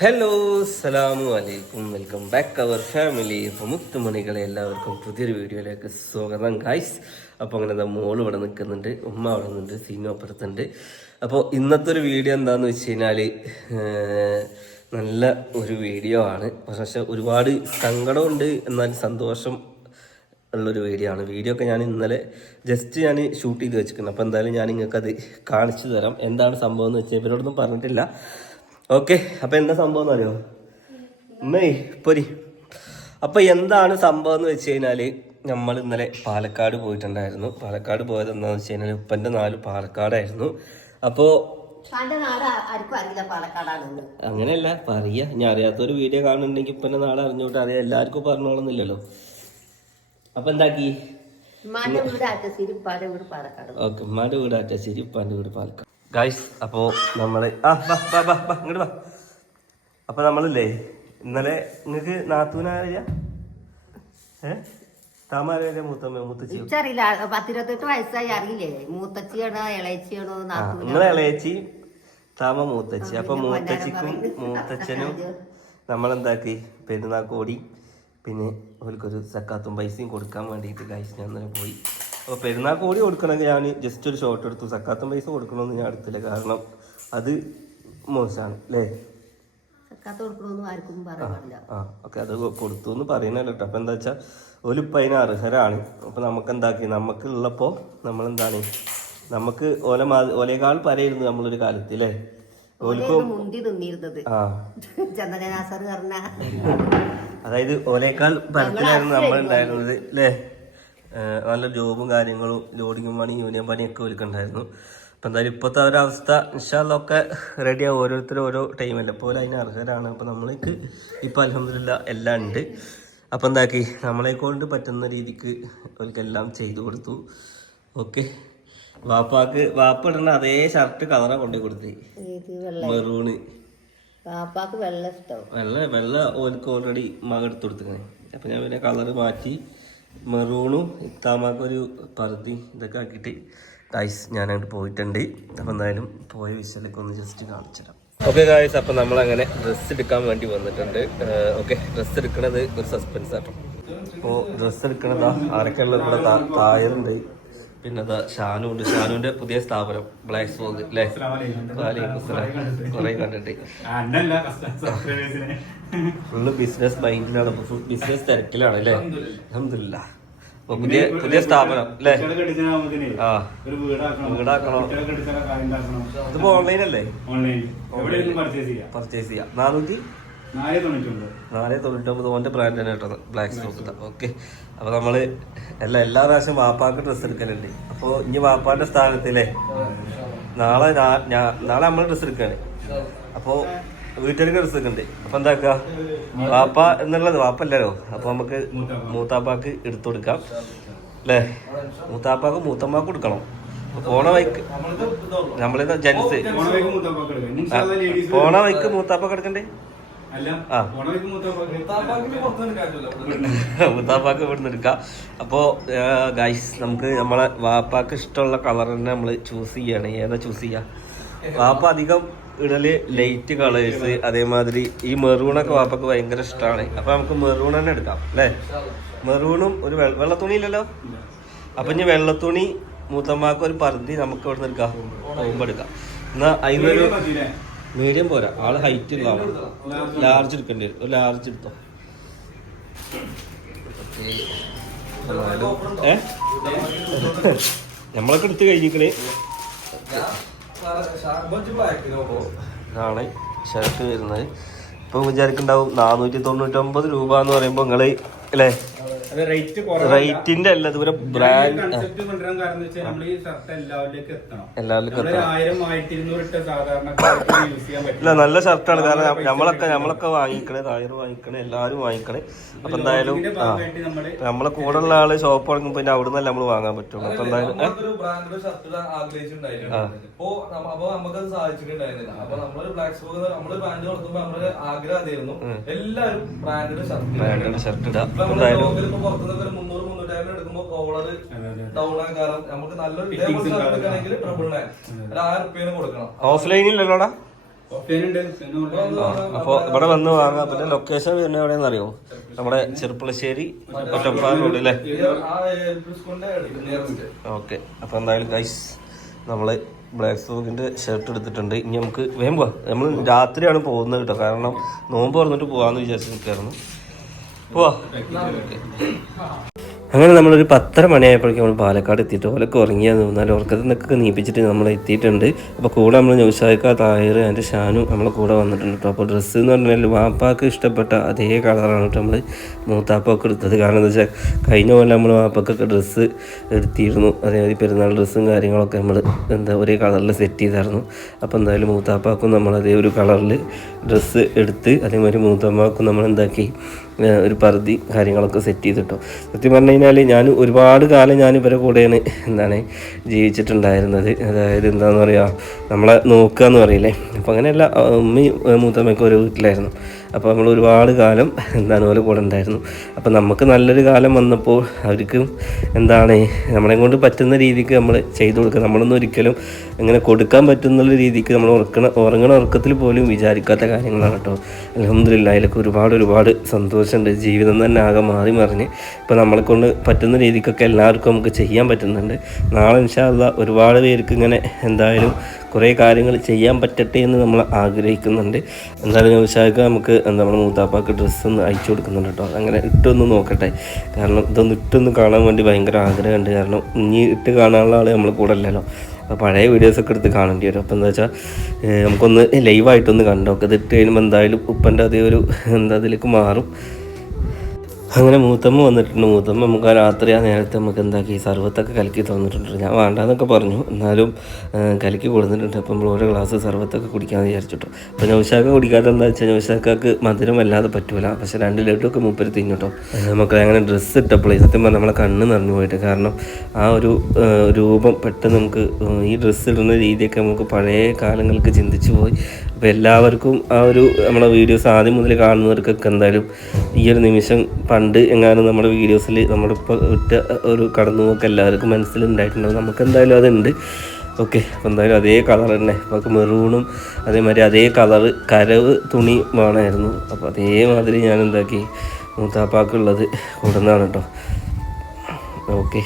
Hello സലാമു അലൈക്കും welcome back അവർ family അപ്പോൾ മുത്തുമണികളെ എല്ലാവർക്കും പുതിയൊരു വീഡിയോയിലേക്ക് സ്വാഗതം ഗായ്സ് അപ്പോൾ അങ്ങനെ മോൾ ഇവിടെ നിൽക്കുന്നുണ്ട് ഉമ്മ അവിടെ നിന്നുണ്ട് സീനു അപ്പുറത്തുണ്ട്. അപ്പോൾ ഇന്നത്തെ ഒരു വീഡിയോ എന്താണെന്ന് വെച്ച് കഴിഞ്ഞാൽ നല്ല ഒരു വീഡിയോ ആണ്. പക്ഷേ ഒരുപാട് സങ്കടമുണ്ട് എന്നാൽ സന്തോഷം ഉള്ളൊരു വീഡിയോ ആണ്. വീഡിയോ ഒക്കെ ഞാൻ ഇന്നലെ ജസ്റ്റ് ഞാൻ ഷൂട്ട് ചെയ്ത് വെച്ചിട്ടുണ്ട് അപ്പോൾ എന്തായാലും ഞാൻ നിങ്ങൾക്കത് കാണിച്ചു തരാം. എന്താണ് സംഭവം എന്ന് വെച്ചാൽ ഇവരോടൊന്നും പറഞ്ഞിട്ടില്ല. ഓക്കെ അപ്പൊ എന്താ സംഭവം എന്ന് അറിയോ? ഉമ്മേ പൊരി. അപ്പൊ എന്താണ് സംഭവം എന്ന് വെച്ച് കഴിഞ്ഞാൽ നമ്മൾ ഇന്നലെ പാലക്കാട് പോയിട്ടുണ്ടായിരുന്നു. പാലക്കാട് പോയത് എന്താണെന്ന് വെച്ച് കഴിഞ്ഞാൽ ഉപ്പന്റെ നാല് പാലക്കാടായിരുന്നു. അപ്പോ അങ്ങനെയല്ല പറയാ. ഞാൻ അറിയാത്തൊരു വീഡിയോ കാണുന്നുണ്ടെങ്കിൽ ഇപ്പന്റെ നാളെ അറിഞ്ഞോട്ട് അറിയാം. എല്ലാവർക്കും പറഞ്ഞോളന്നില്ലല്ലോ. അപ്പൊ എന്താക്കി? ഓക്കെ ഉമ്മാന്റെ വീട് ആറ്റശ്ശേരി ഉപ്പാന്റെ വീട് പാലക്കാട്. ഗായ്സ് അപ്പോൾ നമ്മൾ ആ ബാ ബാ ബാ ബാ ഇങ്ങോട്ട് ബാ അപ്പോൾ നമ്മളില്ലേ ഇന്നലെ നിങ്ങൾക്ക് നാത്തൂനാരില്ല ഏ? താമാരില്ല മൂത്തമ്മ മൂത്തച്ചി ഇച്ചറിയില്ല പത്തിരുപത്തെട്ട് വയസ്സായി അറിയില്ലേ? മൂത്തച്ചിയാണോ ഇളയച്ചിയാണോ നിങ്ങളെ ഇളയച്ചി താമ മൂത്തച്ചി. അപ്പൊ മൂത്തച്ചിക്കും മൂത്തച്ഛനും നമ്മളെന്താക്കി? പെരുന്നാൾ കോടി പിന്നെ അവർക്കൊരു സക്കാത്തും പൈസയും കൊടുക്കാൻ വേണ്ടിയിട്ട് ഗായ്സ് ഞാൻ പോയി. അപ്പോൾ പെരുന്നാൾ കൂടി കൊടുക്കണമെങ്കിൽ ഞാൻ ജസ്റ്റ് ഒരു ഷോട്ട് എടുത്തു. സക്കാത്തും പൈസ കൊടുക്കണമെന്ന് ഞാൻ എടുത്തില്ല. കാരണം അത് മോശമാണ് അല്ലേ? ആ ഓക്കെ അത് കൊടുത്തു എന്ന് പറയുന്നല്ലോ കേട്ടോ. അപ്പം എന്താ വെച്ചാൽ ഒരു അതിന് അർഹരാണ്. അപ്പം നമുക്ക് എന്താക്കി നമുക്ക് നമുക്കുള്ളപ്പോൾ നമ്മളെന്താണ്? നമുക്ക് ഓല മാ ഓലേക്കാൾ പരയിരുന്നു നമ്മളൊരു കാലത്ത് അല്ലേ? അതായത് ഓലേക്കാൾ പരത്തിലായിരുന്നു നമ്മൾ ഉണ്ടായിരുന്നത് അല്ലേ? നല്ല ജോബും കാര്യങ്ങളും ലോഡിങ്ങും പണി യൂണിയൻ പണിയൊക്കെ ഒരുക്കുണ്ടായിരുന്നു. അപ്പം എന്തായാലും ഇപ്പോഴത്തെ ഒരവസ്ഥ ഇൻഷാല്ലൊക്കെ റെഡിയാവും ഓരോരുത്തരും ഓരോ ടൈമല്ല അപ്പോൾ അതിന് അർഹരാണ്. അപ്പം നമ്മൾക്ക് ഇപ്പോൾ അലഹമില്ല എല്ലാം ഉണ്ട്. അപ്പം എന്താക്കി നമ്മളെ കൊണ്ട് പറ്റുന്ന രീതിക്ക് അവർക്കെല്ലാം ചെയ്തു കൊടുത്തു. ഓക്കെ. വാപ്പാക്ക് വാപ്പ ഇടുന്ന അതേ ഷർട്ട് കളറാ കൊണ്ടു കൊടുത്ത്. മെറൂണ് വാപ്പാക്ക് വെള്ള ഇഷ്ടം വെള്ള വെള്ള ഓനക്ക് ഓൾറെഡി മക കൊടുത്തേ അപ്പം ഞാൻ പിന്നെ കളറ് മാറ്റി മെറൂണും ഇത്താമാക്കും ഒരു പറുതി ഇതൊക്കെ ആക്കിയിട്ട് ഗായ്സ് ഞാനങ്ങോട്ട് പോയിട്ടുണ്ട്. അപ്പം എന്തായാലും പോയ വിഷയമൊക്കെ ഒന്ന് ജസ്റ്റ് കാണിച്ചിടാം ഓക്കെ ഗായ്സ് അപ്പം നമ്മളങ്ങനെ ഡ്രസ്സ് എടുക്കാൻ വേണ്ടി വന്നിട്ടുണ്ട്. ഓക്കെ ഡ്രസ്സ് എടുക്കണത് ഒരു സസ്പെൻസ് ആട്ടോ. അപ്പോൾ ഡ്രസ്സ് എടുക്കണതാ ആരൊക്കെയുള്ള ഇവിടെ തായറുണ്ട് പിന്നെ അതാ ഷാനു ഉണ്ട് ഷാനുവിന്റെ പുതിയ സ്ഥാപനം ബ്ലാക്ക് സ്പോക്ക് അല്ലേ കുറെ കണ്ടിട്ട് ഫുള്ള് ബിസിനസ് മൈൻഡിലാണ് ബിസിനസ് തിരക്കിലാണ് അല്ലേ അഹമ്മദില്ല പുതിയ പുതിയ സ്ഥാപനം അല്ലേ ആ. വീടാക്കണം. ഇതിപ്പോ ഓൺലൈൻ അല്ലേ? പർച്ചേസ് ചെയ്യാം. നാനൂറ്റി നാല് തൊണ്ണൂറ്റൊമ്പത്. ഓന്റെ ബ്രാൻഡ് തന്നെ കേട്ടോ ബ്ലാക്ക് സ്റ്റോക്ക് ഓക്കെ അപ്പൊ നമ്മൾ എല്ലാ എല്ലാ പ്രാവശ്യം വാപ്പാക്ക് ഡ്രസ്സ് എടുക്കാനുണ്ട് അപ്പോൾ ഇനി വാപ്പാന്റെ സ്ഥാനത്തില്ലേ നാളെ നാളെ നമ്മൾ ഡ്രസ്സ് എടുക്കാണ്. അപ്പോൾ വീട്ടിലേക്ക് ഡ്രസ്സ് എടുക്കണ്ട്. അപ്പൊ എന്താക്കാ? വാപ്പ എന്നുള്ളത് വാപ്പല്ലല്ലോ അപ്പൊ നമുക്ക് മൂത്താപ്പാക്ക് എടുത്തു കൊടുക്കാം. അല്ലേ മൂത്താപ്പാക്ക് മൂത്തമ്മാക്ക് കൊടുക്കണം. അപ്പൊ പോണ വൈക്ക് നമ്മളിത് ജെൻസ് പോണ വൈക്ക് മൂത്താപ്പാക്ക് എടുക്കണ്ടേ? മൂത്താപ്പാക്ക് ഇവിടുന്ന് എടുക്കാം. അപ്പോ ഗൈസ് നമുക്ക് നമ്മളെ വാപ്പാക്ക് ഇഷ്ടമുള്ള കളർ തന്നെ നമ്മൾ ചൂസ് ചെയ്യാണ്. ഏതാ ചൂസ് ചെയ്യുക വാപ്പ അധികം ഇടൽ ലൈറ്റ് കളേഴ്സ് അതേമാതിരി ഈ മെറൂണൊക്കെ വാപ്പക്ക് ഭയങ്കര ഇഷ്ടമാണ് അപ്പോൾ നമുക്ക് മെറൂൺ തന്നെ എടുക്കാം അല്ലേ? മെറൂണും ഒരു വെള്ള തുണി ഇല്ലല്ലോ? അപ്പം ഇനി വെള്ളത്തുണി മൂത്തമ്മാക്ക് ഒരു പർദ്ദി നമുക്ക് ഇവിടെ നിന്ന് എടുക്കാം പോകുമ്പോൾ എടുക്കാം എന്നാൽ അതിനൊരു? മീഡിയം പോരാ. ആൾ ഹൈറ്റ് ഉള്ള ലാർജ് എടുക്കേണ്ടി വരും. ഒരു ലാർജ് എടുത്തോ. ഏ? നമ്മളൊക്കെ എടുത്ത് കഴിഞ്ഞിക്കണേ. നാളെ ഷർട്ട് വരുന്നത്. ഇപ്പൊ വിചാരിക്കുന്നുണ്ടാവും നാനൂറ്റി തൊണ്ണൂറ്റൊമ്പത് രൂപ എന്ന് പറയുമ്പോ നിങ്ങൾ അല്ലേ. റേറ്റിന്റെ അല്ല ഈ ബ്രാൻഡ് ഇല്ല പറ്റില്ല. നല്ല ഷർട്ടാണ്. കാരണം നമ്മളൊക്കെ നമ്മളൊക്കെ വാങ്ങിക്കണേ തായർ വാങ്ങിക്കണേ എല്ലാരും വാങ്ങിക്കണേ. അപ്പൊ എന്തായാലും നമ്മൾ നമ്മളെ കൂടെ ഉള്ള ആൾ ഷോപ്പ് തുടങ്ങുമ്പോ പിന്നെ അവിടെ നിന്നല്ല നമ്മൾ വാങ്ങാൻ പറ്റുള്ളൂ. അപ്പൊ എന്തായാലും ഏ? ബ്രാൻഡഡ് ഷർട്ട് ആഗ്രഹിച്ചിട്ടുണ്ടായിരുന്നു അപ്പോ നമ്മ- അപ്പൊ നമുക്കത് സാധിച്ചിട്ടുണ്ടായിരുന്നില്ല. അപ്പൊ നമ്മളൊരു ബ്ലാക്ക് സ്പോക്ക് നമ്മൾ ബ്രാൻഡ് കൊടുക്കുമ്പോ നമ്മുടെ ആഗ്രഹം അതായിരുന്നു. എല്ലാവരും ബ്രാൻഡഡ് ഷർട്ട് ഇടാം. എന്തായാലും ഇപ്പൊ പുറത്തുനിന്ന് ഒരു മുന്നൂറ് മുന്നൂറ്റായിരം എടുക്കുമ്പോ കോളർ. ഡൗൺ ആണ് കാരണം നമുക്ക് നല്ലൊരു. എടുക്കണമെങ്കിൽ ട്രിപ്പിൾ നയൻ ഒരു ആയിരം റുപ്യാണ് കൊടുക്കണം. Online. അപ്പോൾ ഇവിടെ വന്ന് വാങ്ങാം. പിന്നെ ലൊക്കേഷൻ വരുന്ന എവിടെയെന്ന് അറിയോ നമ്മുടെ ചെറുപ്പളശ്ശേരി ഒറ്റപ്പാലം റോഡ് അല്ലേ ഓക്കെ. അപ്പൊ എന്തായാലും ഗൈസ് നമ്മൾ ബ്ലാക്ക് സോക്കിന്റെ ഷർട്ട് എടുത്തിട്ടുണ്ട്. ഇനി നമുക്ക് വേമ്പോ പോവാം. നമ്മൾ രാത്രിയാണ് പോകുന്നത് കേട്ടോ. കാരണം നോമ്പ് പറഞ്ഞിട്ട് പോകാമെന്ന് വിചാരിച്ച് നിൽക്കായിരുന്നു അങ്ങനെ നമ്മളൊരു പത്തര മണിയായപ്പോഴേക്കും നമ്മൾ പാലക്കാട് എത്തിയിട്ട് ഓലൊക്കെ ഉറങ്ങിയാന്ന് തോന്നാലും ഉറക്കത്തിൽ നിന്നൊക്കെ നീപ്പിച്ചിട്ട് നമ്മൾ എത്തിയിട്ടുണ്ട്. അപ്പോൾ കൂടെ നമ്മൾ ന്യൂസായിക്ക തായർ എന്റെ ഷാനു നമ്മളെ കൂടെ വന്നിട്ടുണ്ട് കേട്ടോ. അപ്പോൾ ഡ്രസ്സ് എന്ന് പറഞ്ഞാൽ വാപ്പാക്ക് ഇഷ്ടപ്പെട്ട അതേ കളറാണ് കേട്ടോ നമ്മൾ മൂത്താപ്പൊക്കെ എടുത്തത്. കാരണം എന്താ വെച്ചാൽ കഴിഞ്ഞ പോലെ നമ്മൾ വാപ്പക്കൊക്കെ ഡ്രസ്സ് എടുത്തിരുന്നു. അതേമാതിരി പെരുന്നാൾ ഡ്രസ്സും കാര്യങ്ങളൊക്കെ നമ്മൾ എന്താ ഒരേ കളറിൽ സെറ്റ് ചെയ്തായിരുന്നു. അപ്പോൾ എന്തായാലും മൂത്താപ്പാക്കും നമ്മൾ അതേ ഒരു കളറിൽ ഡ്രസ്സ് എടുത്ത് അതേമാതിരി മൂത്താമ്മാക്കും നമ്മൾ എന്താക്കി ഒരു പരിധി കാര്യങ്ങളൊക്കെ സെറ്റ് ചെയ്തിട്ടോ. സത്യം പറഞ്ഞു കഴിഞ്ഞാൽ ഞാൻ ഒരുപാട് കാലം ഞാൻ ഇവരെ കൂടെയാണ് എന്താണ് ജീവിച്ചിട്ടുണ്ടായിരുന്നത്. അതായത് എന്താണെന്ന് പറയുക നമ്മളെ നോക്കുക എന്ന് പറയില്ലേ. അപ്പോൾ അങ്ങനെയല്ല ഉമ്മി മൂത്തമ്മയൊക്കെ ഒരു വീട്ടിലായിരുന്നു. അപ്പോൾ നമ്മൾ ഒരുപാട് കാലം എന്താണ് പോലെ കൂടെ ഉണ്ടായിരുന്നു. അപ്പോൾ നമുക്ക് നല്ലൊരു കാലം വന്നപ്പോൾ അവർക്കും എന്താണ് നമ്മളെ കൊണ്ട് പറ്റുന്ന രീതിക്ക് നമ്മൾ ചെയ്തു കൊടുക്കുക. നമ്മളൊന്നും ഒരിക്കലും ഇങ്ങനെ കൊടുക്കാൻ പറ്റുന്ന രീതിക്ക് നമ്മൾ ഉറക്കണ ഉറങ്ങണ ഉറക്കത്തിൽ പോലും വിചാരിക്കാത്ത കാര്യങ്ങളാണ് കേട്ടോ. അലഹമില്ല അതിലൊക്കെ ഒരുപാട് ഒരുപാട് സന്തോഷമുണ്ട്. ജീവിതം തന്നെ ആകെ മാറി മറിഞ്ഞ്. ഇപ്പോൾ നമ്മളെ കൊണ്ട് പറ്റുന്ന രീതിക്കൊക്കെ എല്ലാവർക്കും നമുക്ക് ചെയ്യാൻ പറ്റുന്നുണ്ട്. നാളെ ഇൻഷാല്ല ഒരുപാട് പേർക്ക് ഇങ്ങനെ എന്തായാലും കുറേ കാര്യങ്ങൾ ചെയ്യാൻ പറ്റട്ടെ എന്ന് നമ്മൾ ആഗ്രഹിക്കുന്നുണ്ട്. എന്തായാലും വിശാഖ നമുക്ക് നമ്മുടെ മൂത്താപ്പാക്ക് ഡ്രസ്സ് ഒന്ന് അയച്ചു കൊടുക്കുന്നുണ്ട് കേട്ടോ. അങ്ങനെ ഇട്ടൊന്ന് നോക്കട്ടെ. കാരണം ഇതൊന്ന് ഇട്ടൊന്ന് കാണാൻ വേണ്ടി ഭയങ്കര ആഗ്രഹമുണ്ട്. കാരണം ഇനി ഇട്ട് കാണാനുള്ള ആൾ നമ്മൾ കൂടെ അല്ലല്ലോ. അപ്പോൾ പഴയ വീഡിയോസൊക്കെ എടുത്ത് കാണേണ്ടി വരും. അപ്പോൾ എന്താ വെച്ചാൽ നമുക്കൊന്ന് ലൈവായിട്ടൊന്ന് കണ്ടോ ഇത് ഇട്ട് കഴിയുമ്പോൾ എന്തായാലും ഉപ്പന്റെ അതേ ഒരു എന്താ അതിലേക്ക് മാറും. അങ്ങനെ മൂത്തമ്മ വന്നിട്ടുണ്ട്. മൂത്തമ്മ നമുക്ക് ആ രാത്രി ആ നേരത്തെ നമുക്ക് എന്താക്കി സർവത്തൊക്കെ കലക്കി തന്നിട്ടുണ്ട്. ഞാൻ വേണ്ടാന്നൊക്കെ പറഞ്ഞു. എന്നാലും കലക്കി കൊടുത്തിട്ടുണ്ട്. അപ്പം നമ്മൾ ഓരോ ഗ്ലാസ് സർവത്തൊക്കെ കുടിക്കാമെന്ന് വിചാരിച്ചിട്ടു. അപ്പോൾ നൗശാക്ക കുടിക്കാത്ത എന്താ വെച്ചാൽ നൗശാക്കാക്ക് മധുരം വല്ലാതെ പറ്റൂല. പക്ഷെ രണ്ട് ലഡുവൊക്കെ മൂപ്പര് തിന്നിട്ടോ നമുക്ക് അങ്ങനെ ഡ്രസ്സ് ഇട്ടപ്പോൾ സത്യം പറഞ്ഞാൽ നമ്മളെ കണ്ണ് നിറഞ്ഞു പോയിട്ട്. കാരണം ആ ഒരു രൂപം പെട്ടെന്ന് നമുക്ക് ഈ ഡ്രസ്സ് ഇടുന്ന രീതിയൊക്കെ നമുക്ക് പഴയ കാലങ്ങൾക്ക് ചിന്തിച്ചു പോയി. അപ്പോൾ എല്ലാവർക്കും ആ ഒരു നമ്മളെ വീഡിയോസ് ആദ്യം മുതൽ കാണുന്നവർക്കൊക്കെ എന്തായാലും ഈ ഒരു നിമിഷം പണ്ട് എങ്ങാനും നമ്മുടെ വീഡിയോസിൽ നമ്മളിപ്പോൾ ഇട്ട ഒരു കടന്നുപോക്ക് എല്ലാവർക്കും മനസ്സിലുണ്ടായിട്ടുണ്ടാവും നമുക്ക് എന്തായാലും അതുണ്ട്. ഓക്കെ അപ്പോൾ എന്തായാലും അതേ കളർ തന്നെ. ഇപ്പോൾ മെറൂണും അതേമാതിരി അതേ കളർ കരവ് തുണി വേണമായിരുന്നു. അപ്പോൾ അതേമാതിരി ഞാൻ എന്താക്കി മൂത്താപ്പാക്കുള്ളത് കൊടുന്നതാണ് കേട്ടോ ഓക്കെ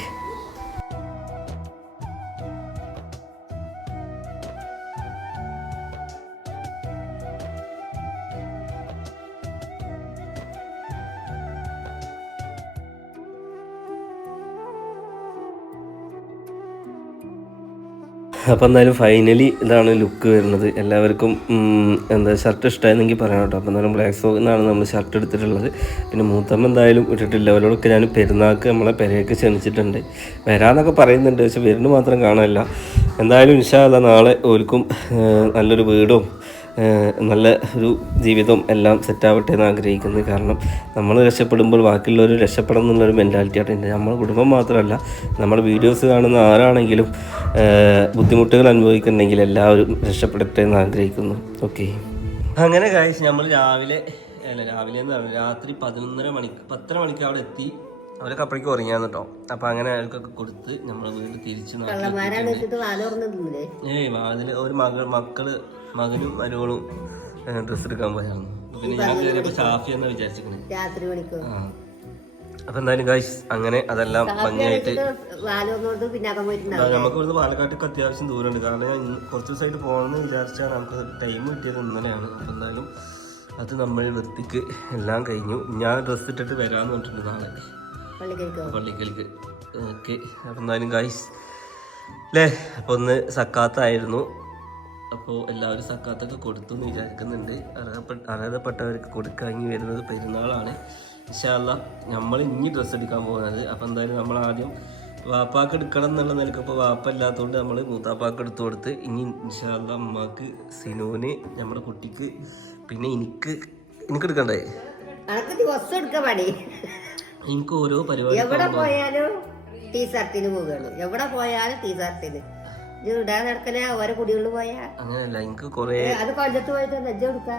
അപ്പോൾ എന്തായാലും ഫൈനലി ഇതാണ് ലുക്ക് വരുന്നത്. എല്ലാവർക്കും എന്താ ഷർട്ട് ഇഷ്ടമായിരുന്നെങ്കിൽ പറയാം കേട്ടോ. അപ്പോൾ എന്തായാലും ബ്ലാക്ക് സോക്കിൽ നമ്മൾ ഷർട്ട് എടുത്തിട്ടുള്ളത്. പിന്നെ മൂത്തമ്മ എന്തായാലും ഇട്ടിട്ടില്ല. അവരോടൊക്കെ ഞാൻ പെരുന്നാൾക്ക് നമ്മളെ പെരയൊക്കെ ക്ഷണിച്ചിട്ടുണ്ട്. വരാമെന്നൊക്കെ പറയുന്നുണ്ട്. പക്ഷെ വരുന്നു മാത്രം കാണാനില്ല. എന്തായാലും ഇൻഷാല്ല നാളെ ഓർക്കും നല്ലൊരു വീടും നല്ല ഒരു ജീവിതം എല്ലാം സെറ്റാവട്ടെ എന്ന് ആഗ്രഹിക്കുന്നത് കാരണം നമ്മൾ രക്ഷപ്പെടുമ്പോൾ ബാക്കിയുള്ളവർ രക്ഷപ്പെടണം എന്നുള്ളൊരു മെന്റാലിറ്റി ആയിട്ടുണ്ട് നമ്മുടെ കുടുംബം മാത്രമല്ല നമ്മൾ വീഡിയോസ് കാണുന്ന ആരാണെങ്കിലും ബുദ്ധിമുട്ടുകൾ അനുഭവിക്കുന്നുണ്ടെങ്കിൽ എല്ലാവരും രക്ഷപ്പെടട്ടെ എന്ന് ആഗ്രഹിക്കുന്നു. ഓക്കെ അങ്ങനെ കാഴ്ച നമ്മൾ രാവിലെ അല്ല രാവിലെ എന്ന് പറഞ്ഞു രാത്രി പതിനൊന്നര മണിക്ക് പത്തര മണിക്ക് അവിടെ എത്തി. അവരൊക്കെ അപ്പോഴേക്കും ഉറങ്ങിയാന്ന് കേട്ടോ അപ്പം അങ്ങനെ അയാൾക്കൊക്കെ കൊടുത്ത് നമ്മൾ വീട് തിരിച്ചു ഏയ് അതിൽ ഒരു മകൾ മക്കൾ മകനും മരുകളും ഡ്രസ്സ് എടുക്കാൻ പോയായിരുന്നു പിന്നെ ഞാൻ കയറിയപ്പോ ഷാഫി എന്നാ വിചാരിച്ചിരിക്കണേ. രാത്രി ആ. അപ്പൊ എന്തായാലും ഗൈസ് അങ്ങനെ അതെല്ലാം ഭംഗിയായിട്ട് നമുക്ക് ഇവിടുന്ന് പാലക്കാട്ടേക്ക് അത്യാവശ്യം ദൂരമുണ്ട്. കാരണം ഞാൻ കുറച്ച് ദിവസമായിട്ട് പോകണമെന്ന് വിചാരിച്ചാൽ നമുക്ക് ടൈം കിട്ടിയത് ഇന്നലെയാണ്. അപ്പൊ എന്തായാലും അത് നമ്മൾ വൃത്തിക്ക് എല്ലാം കഴിഞ്ഞു. ഞാൻ ഡ്രസ്സ് ഇട്ടിട്ട് വരാമെന്ന് പറഞ്ഞിട്ടുണ്ട് നാളെ. പള്ളിക്കലേക്ക് ഓക്കെ. അപ്പം എന്തായാലും ഗായ്സ് അല്ലേ അപ്പോൾ ഒന്ന് സക്കാത്തായിരുന്നു. അപ്പോൾ എല്ലാവരും സക്കാത്തൊക്കെ കൊടുത്തു എന്ന് വിചാരിക്കുന്നുണ്ട്. അർഹപ്പെട്ട അർഹതപ്പെട്ടവർക്ക് കൊടുക്കാങ്ങി വരുന്നത് പെരുന്നാളാണ്. ഇൻഷാല്ല നമ്മൾ ഇനി ഡ്രസ്സ് എടുക്കാൻ പോകുന്നത്. അപ്പോൾ എന്തായാലും നമ്മൾ ആദ്യം വാപ്പാക്ക് എടുക്കണം എന്നുള്ള നിലയ്ക്ക് ഇപ്പോൾ വാപ്പ ഇല്ലാത്തതുകൊണ്ട് നമ്മൾ മൂത്താപ്പാക്ക് എടുത്തു കൊടുത്ത് ഇനി ഇൻഷാല്ല അമ്മയ്ക്ക് സിനുവിന് നമ്മുടെ കുട്ടിക്ക് പിന്നെ എനിക്ക് എനിക്ക് എടുക്കണ്ടേ? എനിക്ക് ഓരോ പരിപാടി എവിടെ പോയാലും ടീഷർട്ടിന് പോവുകയാണ് എവിടെ പോയാലും ടീഷർട്ടിന്. ഇടാൻ നടക്കല ഓരോ കുടികളിൽ പോയാ. അങ്ങനെയല്ല എനിക്ക് കുറേ അത് കൊല്ലത്ത് പോയിട്ട് നെജ്ജ കൊടുക്കാ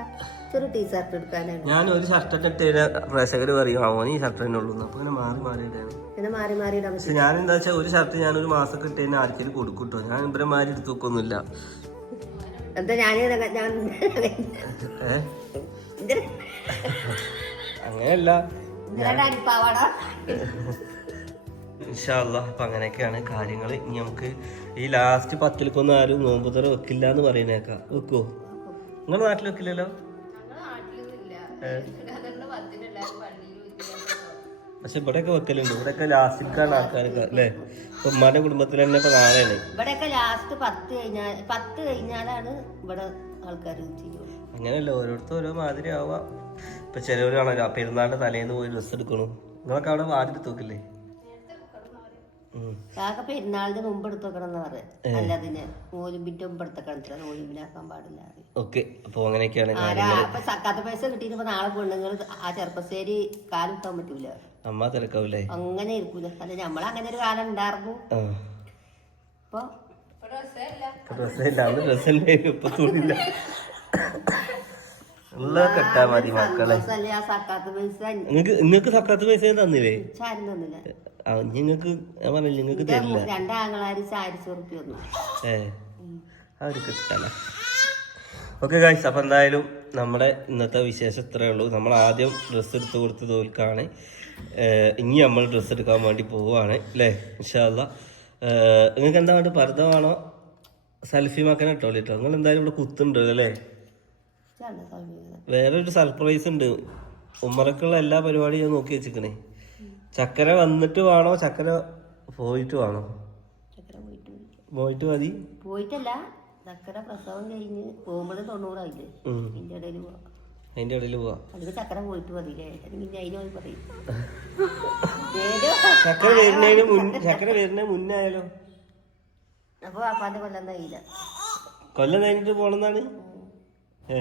ചെറു ടീഷർട്ട് എടുക്കാനാണ്. ഞാൻ ഒരു ഷർട്ടൊക്കെ ഇട്ട് പ്രേക്ഷകർ പറയും അവന് ഈ ഷർട്ട് തന്നെ ഉള്ളൂ അപ്പൊ മാറി മാറി ഇടാണ് പിന്നെ മാറി മാറി ഇടാൻ പക്ഷെ ഞാൻ എന്താ വെച്ചാൽ ഒരു ഷർട്ട് ഞാൻ ഒരു മാസം ഇട്ട് കഴിഞ്ഞാൽ ആർക്കെങ്കിലും കൊടുക്കും കേട്ടോ ഞാൻ ഇവരെ മാറി എടുത്ത് വെക്കൊന്നുമില്ല. എന്താ ഞാൻ? അങ്ങനെയല്ല. ഇൻഷാല്ല അപ്പൊ അങ്ങനെയൊക്കെയാണ് കാര്യങ്ങൾ ഇനി നമുക്ക് ഈ ലാസ്റ്റ് പത്തിലേക്കൊന്നും ആരും നോമ്പ് തറ വെക്കില്ല എന്ന് പറയുന്നേക്കാം. വെക്കോ? നിങ്ങളുടെ നാട്ടിൽ വെക്കില്ലല്ലോ? പക്ഷെ പക്ഷെ ഇവിടെയൊക്കെ വെക്കലുണ്ട്. ഇവിടെയൊക്കെ ലാസ്റ്റിക്കാണ് ആൾക്കാരൊക്കെ അല്ലേ? ഇപ്പൊ ഉമ്മാന്റെ കുടുംബത്തിൽ തന്നെ ഇപ്പൊ നാളെയാണ്. ഇവിടെയൊക്കെ ലാസ്റ്റ് പത്ത് കഴിഞ്ഞാൽ പത്ത് കഴിഞ്ഞാലാണ് ഇവിടെ ആൾക്കാർ അങ്ങനെയല്ല ഓരോരുത്തർ ഓരോ മാതിരി ആവാം. ഇപ്പൊ ചിലവരാണല്ലോ പെരുന്നാളിന്റെ തലേന്ന് പോയി ഡ്രസ്സ് എടുക്കണു. നിങ്ങളൊക്കെ അവിടെ വാതിൽ തൂക്കില്ലേ. കാക്ക പെരുന്നാളിന് മുമ്പ് എടുത്തു വെക്കണം എന്ന് പറയാം അല്ലതിന് നോലുമ്പിന്റെ മുമ്പ് എടുത്തേക്കണം നോലുമ്പിനാക്കാൻ പാടില്ല. പറയും. ഓക്കെ അപ്പൊ അങ്ങനെയൊക്കെയാണ് ആരാ ഇപ്പൊ സക്കാത്ത പൈസ നാളെ പെണ്ണുങ്ങൾ ആ ചെറുപ്പശ്ശേരി പറ്റൂല. അമ്മ തിരക്കാവൂലേ? അങ്ങനെ ഇരിക്കൂല. അല്ല നമ്മളങ്ങനെ ഒരു കാലം ഉണ്ടായിരുന്നു. ആ. ഇപ്പൊ ഡ്രസ്സില്ല അന്ന് ഡ്രസ്സല്ലേ ഇപ്പൊ തുണില്ല ഉള്ള കെട്ടാ മതി മക്കളെ. നിങ്ങക്ക് സക്കാത്ത് പൈസ തന്നില്ലേ? നിങ്ങക്ക് ഞാൻ പറഞ്ഞില്ല നിങ്ങക്ക് തരില്ല. ഏ ആ ഒരു കിട്ടല ഓക്കെ ഗായ്സ് അപ്പം എന്തായാലും നമ്മുടെ ഇന്നത്തെ വിശേഷം ഇത്രയേ ഉള്ളൂ. നമ്മൾ ആദ്യം ഡ്രസ്സ് എടുത്ത് കൊടുത്ത് തോൽക്കാണ്. ഇനി നമ്മൾ ഡ്രസ്സ് എടുക്കാൻ വേണ്ടി പോവുകയാണ് അല്ലേ ഇൻഷാല്ല നിങ്ങൾക്ക് എന്താ വേണ്ടത് പർദ്ദ വേണോ? സെൽഫി മാക്കാൻ ഇട്ടോളൂ കേട്ടോ നിങ്ങൾ എന്തായാലും ഇവിടെ കുത്തുണ്ട് അല്ലേ ചാണ്ട സമയം വേറെ ഒരു സർപ്രൈസ് ഉണ്ട്. ഉമ്മറക്കുള്ള എല്ലാ പരിപാടിയും ഞാൻ നോക്കി വെച്ചിക്കണേ ചക്കര വന്നിട്ട് വേണോ? ചക്കര പോയിട്ട് വേണോ? പോയിട്ട് മതി. പോയിട്ടല്ല ചക്കര പ്രസവം കഴിഞ്ഞ് പോകുമ്പോഴേ തൊണ്ണൂറായില്ലേ? അതിന്റെ ഇതിന്റെ ഇടയിൽ പോവാം. അതിന്റെ ഇടയിൽ പോവാം. അല്ലെങ്കിൽ ചക്കര പോയിട്ട് മതിയില്ലേ? പിന്നെ അതിന് പറയും. ചക്കര വരുന്നതിന് മുൻ ചക്കര വരുന്നതിന് മുന്നായാലോ അപ്പൊ അപ്പാന്റെ കൊല്ലം തയ്യില്ല കൊല്ലം കഴിഞ്ഞിട്ട് പോണെന്നാണ്? ഏ.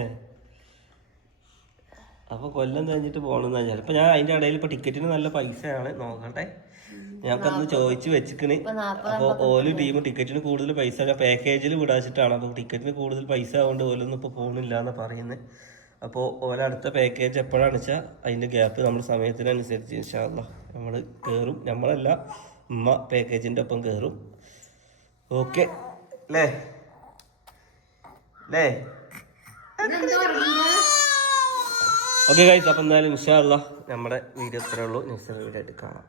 അപ്പൊ കൊല്ലം കഴിഞ്ഞിട്ട് പോകണമെന്ന് വെച്ചാൽ ഇപ്പൊ ഞാൻ അതിന്റെ ഇടയിൽ ഇപ്പൊ ടിക്കറ്റിന് നല്ല പൈസയാണ്. നോക്കട്ടെ. ഞങ്ങൾക്കന്ന് ചോദിച്ചു വെച്ചിക്കണ്. അപ്പൊ ഓൽ ടീം ടിക്കറ്റിന് കൂടുതൽ പൈസ പാക്കേജിൽ വിടാച്ചിട്ടാണ്. അപ്പൊ ടിക്കറ്റിന് കൂടുതൽ പൈസ ആവുകൊണ്ട് ഓലൊന്നും ഇപ്പൊ പോകണില്ല എന്ന് പറയുന്നത് അപ്പോൾ ഓല അടുത്ത പാക്കേജ് എപ്പോഴാണ് വെച്ചാൽ അതിന്റെ ഗ്യാപ്പ് നമ്മുടെ സമയത്തിനനുസരിച്ച് ഇൻഷാല്ല നമ്മൾ കയറും നമ്മളല്ല ഉമ്മ പാക്കേജിന്റെ ഒപ്പം കയറും ഓക്കെ. അല്ലേ അല്ലേ ഓക്കെ ഗൈസ് അപ്പം എന്തായാലും ഇൻഷാല്ല നമ്മുടെ വീഡിയോ ഇത്രേ ഉള്ളൂ. നെക്സ്റ്റ് വീഡിയോ ആയിട്ട് കാണാം.